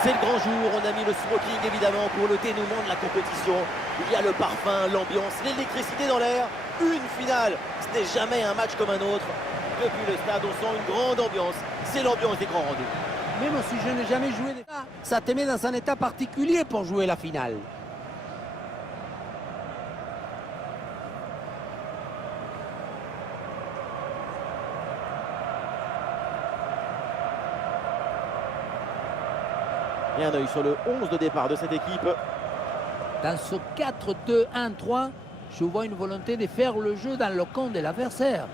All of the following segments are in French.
C'est le grand jour, on a mis le smoking évidemment pour le dénouement de la compétition. Il y a le parfum, l'ambiance, l'électricité dans l'air. Une finale, ce n'est jamais un match comme un autre. Depuis le stade, on sent une grande ambiance. C'est l'ambiance des grands rendez-vous. Même si je n'ai jamais joué de ça, ça te met dans un état particulier pour jouer la finale. Et un œil sur le 11 de départ de cette équipe. Dans ce 4-2-1-3, je vois une volonté de faire le jeu dans le camp de l'adversaire.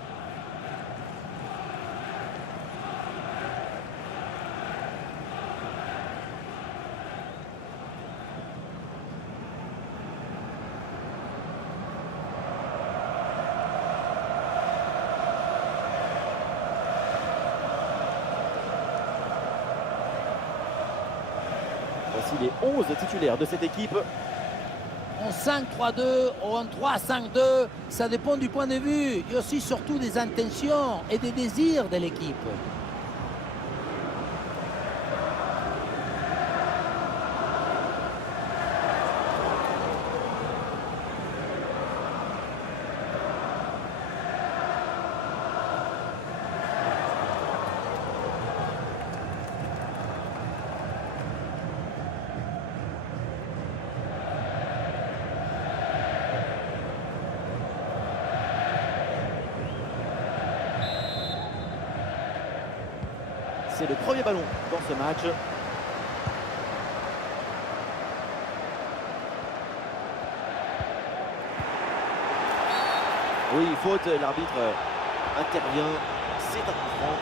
Voici les 11 titulaires de cette équipe. En 5-3-2 ou en 3-5-2, ça dépend du point de vue et aussi surtout des intentions et des désirs de l'équipe. C'est le premier ballon dans ce match. Oui, faute, l'arbitre intervient. C'est un coup franc.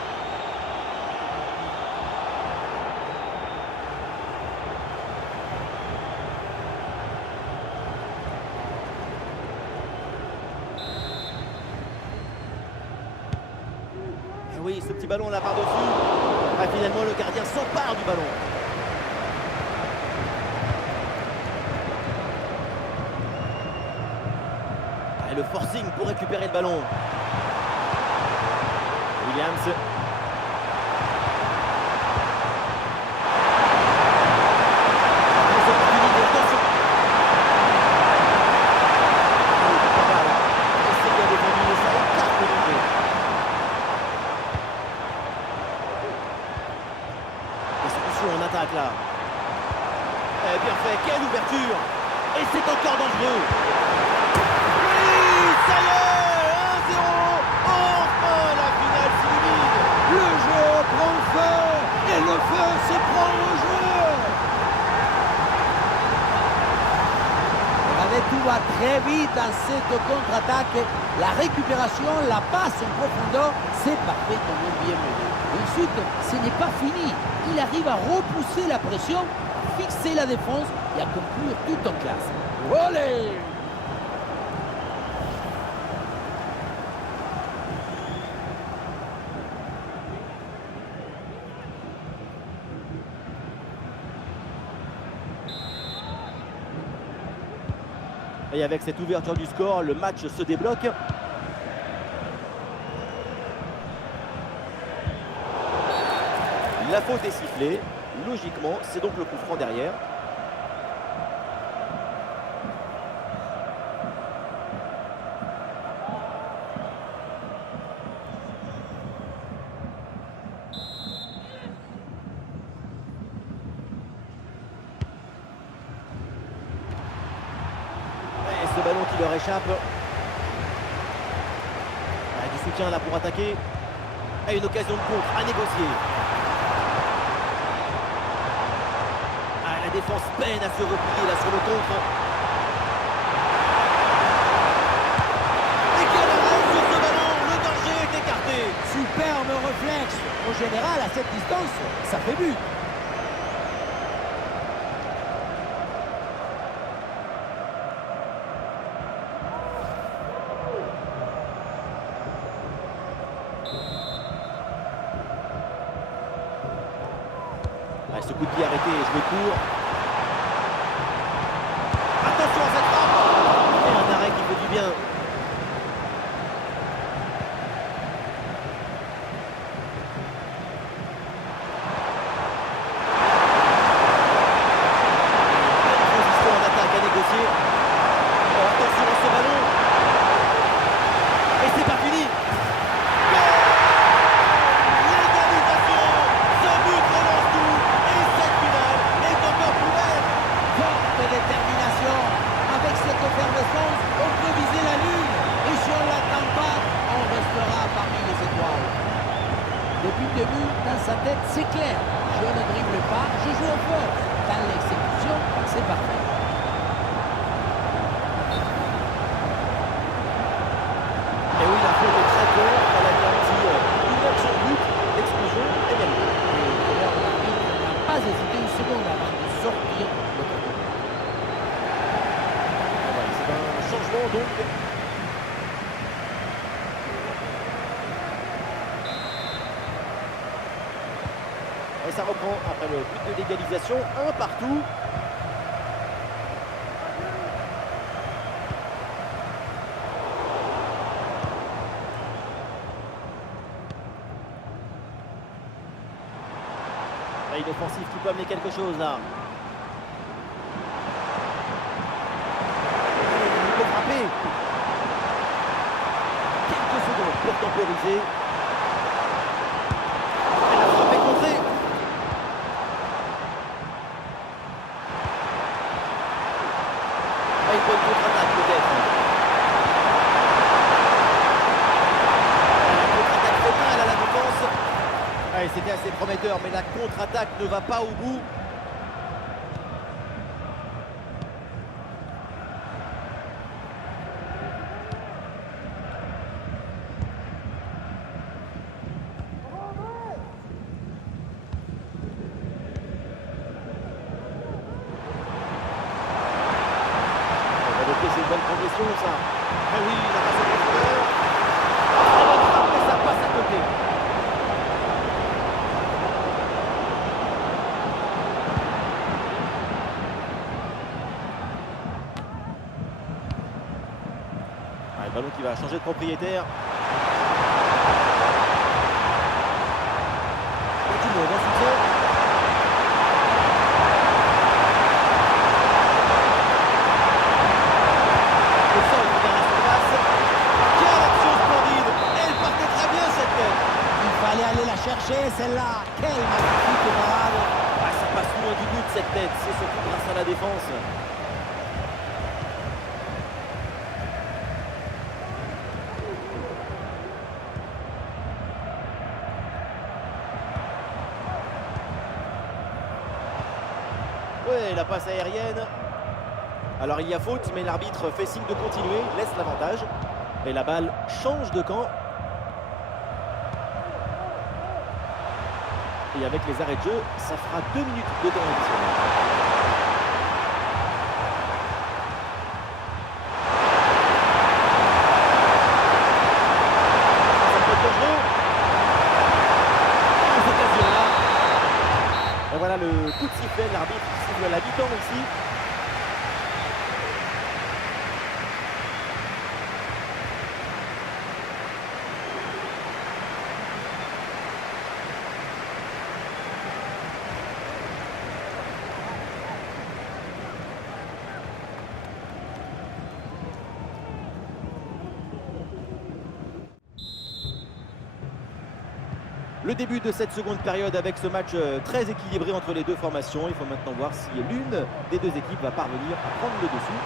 Et oui, ce petit ballon là par-dessus. Ah, finalement, le gardien s'empare du ballon. Et le forcing pour récupérer le ballon. Williams. En attaque là. Et bien fait, quelle ouverture. Et c'est encore dangereux. Oui, ça y est, 1-0. Enfin, la finale s'illumine. Le jeu prend feu et le feu se prend au jeu. Regardez, tout va très vite dans cette contre-attaque. La récupération, la passe en profondeur, c'est parfaitement bien mené. Ensuite, ce n'est pas fini. Il arrive à repousser la pression, à fixer la défense et à conclure tout en classe. Olé! Et avec cette ouverture du score, le match se débloque. La faute est sifflée. Logiquement, c'est donc le coup franc derrière. Et ce ballon qui leur échappe. Du soutien là pour attaquer. Et une occasion de contre à négocier. La défense peine à se replier là sur le contre. Et quel arrêt sur ce ballon. Le danger est écarté. Superbe réflexe. En général, à cette distance, ça fait but. Ce coup de pied arrêté et joué court. Attention à cette frappe. Et un arrêt qui fait du bien. sa tête, c'est clair. Je ne dribble pas, je joue au fort. Dans l'exécution, c'est parfait. Et oui, la faute est très claire. Elle a garanti une action de but, l'explosion est gagnée. Et alors, l'arbitre n'a pas hésité une seconde avant de sortir le carton. Voilà, c'est un changement donc. Et ça reprend après le but de l'égalisation, un partout. Là, une offensive qui peut amener quelque chose là. Il peut frapper. Quelques secondes pour temporiser. Et la frappe est contrée. Une bonne contre-attaque peut-être. La contre-attaque fait mal à la défense. Allez, c'était assez prometteur, mais la contre-attaque ne va pas au bout. C'est une bonne progression ça. Ah oui, il a passé le profondeur. Très bonne frappe, mais ça passe à côté. Ah, le ballon qui va changer de propriétaire. Continue dans son tir. Aller la chercher, celle-là. Quelle magnifique parade. Ah, ça passe loin du but cette tête, c'est surtout grâce à la défense. Ouais, la passe aérienne. Alors il y a faute, mais l'arbitre fait signe de continuer, laisse l'avantage. Et la balle change de camp. Et avec les arrêts de jeu, ça fera 2 minutes de temps additionnel. Ça peut être dangereux. Cette occasion-là. Et voilà le coup de sifflet, l'arbitre siffle la mi-temps ici. Le début de cette seconde période avec ce match très équilibré entre les deux formations. Il faut maintenant voir si l'une des deux équipes va parvenir à prendre le dessus.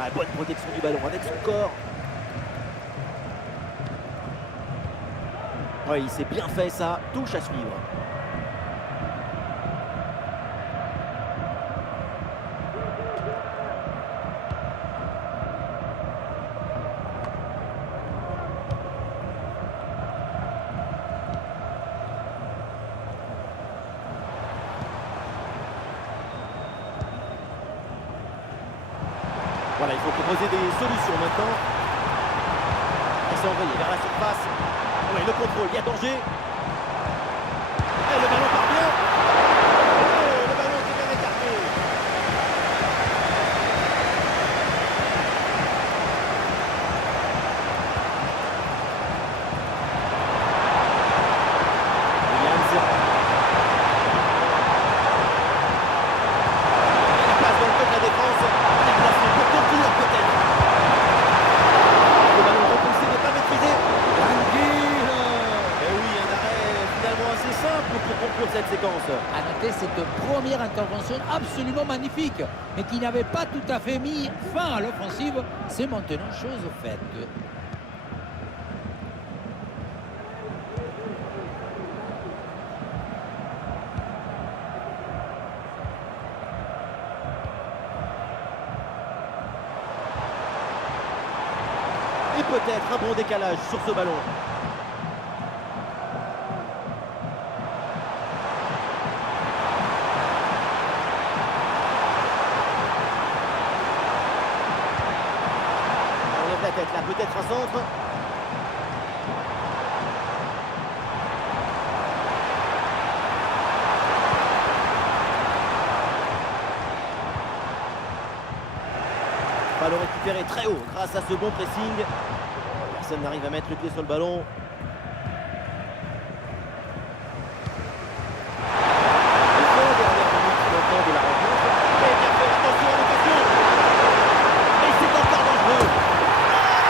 Ah, bonne protection du ballon avec son corps. Ouais, il s'est bien fait ça. Touche à suivre. Voilà, il faut proposer des solutions maintenant. Il s'est envoyé vers la surface. Oui, le contrôle, il y a danger. Et le ballon part bien. Oh, le ballon qui est bien écarté. Williams. Il passe dans le dos de la défense. Il est placé pour conclure peut-être. Le ballon repoussé n'est pas maîtrisé. Et oui, un cette première intervention absolument magnifique, mais qui n'avait pas tout à fait mis fin à l'offensive. C'est maintenant chose faite. Et peut-être un bon décalage sur ce ballon. On lève la tête là, peut-être un centre. Ballon récupéré très haut grâce à ce bon pressing. Personne n'arrive à mettre le pied sur le ballon. Les 20 dernières minutes maintenant de la rencontre. Et bien fait, attention à l'occasion. Et c'est encore dangereux. Ah,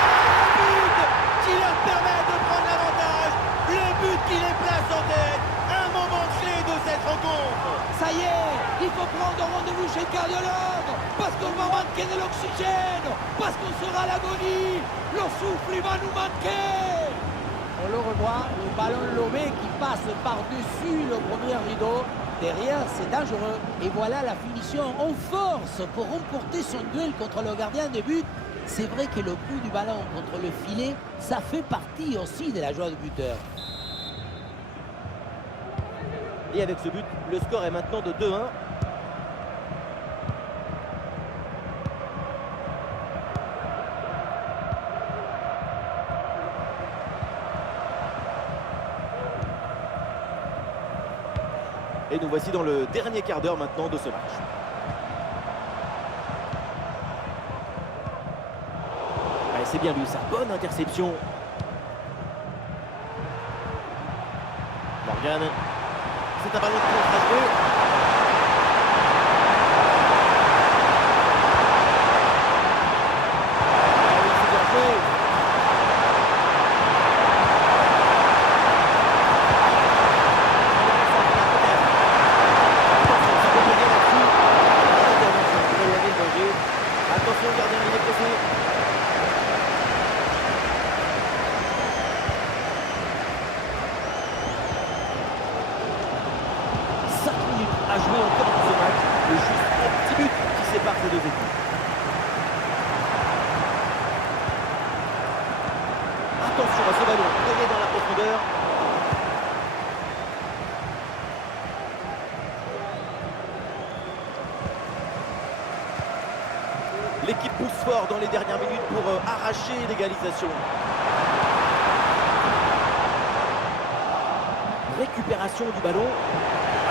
but qui leur permet de prendre l'avantage. Le but qui les place en tête. Un moment clé de cette rencontre. Ça y est, il faut prendre rendez-vous chez le cardiologue, parce qu'on va manquer de l'oxygène, parce qu'on sera à l'agonie, le souffle il va nous manquer. On le revoit, le ballon lobé qui passe par-dessus le premier rideau. Derrière, c'est dangereux. Et voilà la finition en force pour remporter son duel contre le gardien de but. C'est vrai que le coup du ballon contre le filet, ça fait partie aussi de la joie du buteur. Et avec ce but, le score est maintenant de 2-1. Et nous voici dans le dernier quart d'heure maintenant de ce match. Allez, c'est bien lui, sa bonne interception. Morgan. C'est un ballon de contre à jouer. Ah oui, c'est bien joué. Attention, ça peut gagner là-dessus. Intervention pour éloigner le danger. Attention, le gardien, il est pressé. A joué encore dans ce match, et juste un petit but qui sépare ces deux équipes. Attention à ce ballon, il est dans la profondeur. L'équipe pousse fort dans les dernières minutes pour arracher l'égalisation. Récupération du ballon.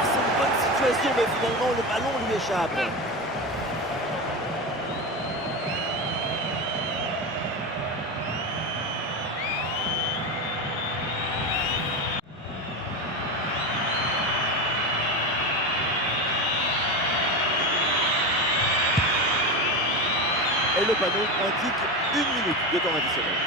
C'est une bonne situation, mais finalement le ballon lui échappe. Et le panneau indique 1 minute de temps additionnel.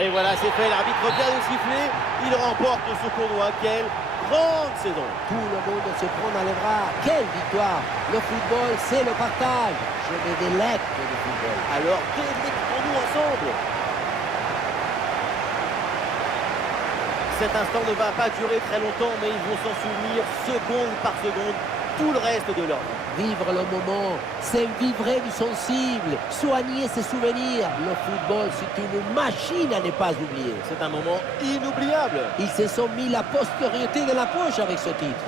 Et voilà, c'est fait, l'arbitre vient de siffler, il remporte ce tournoi. Quelle grande saison! Tout le monde se prend dans les bras. Quelle victoire! Le football, c'est le partage. Je me délecte du football. Alors, délectons-nous ensemble! Cet instant ne va pas durer très longtemps, mais ils vont s'en souvenir seconde par seconde tout le reste de leur vie. Vivre le moment, c'est vivre du sensible, soigner ses souvenirs. Le football, c'est une machine à ne pas oublier. C'est un moment inoubliable. Ils se sont mis la postériorité de la poche avec ce titre.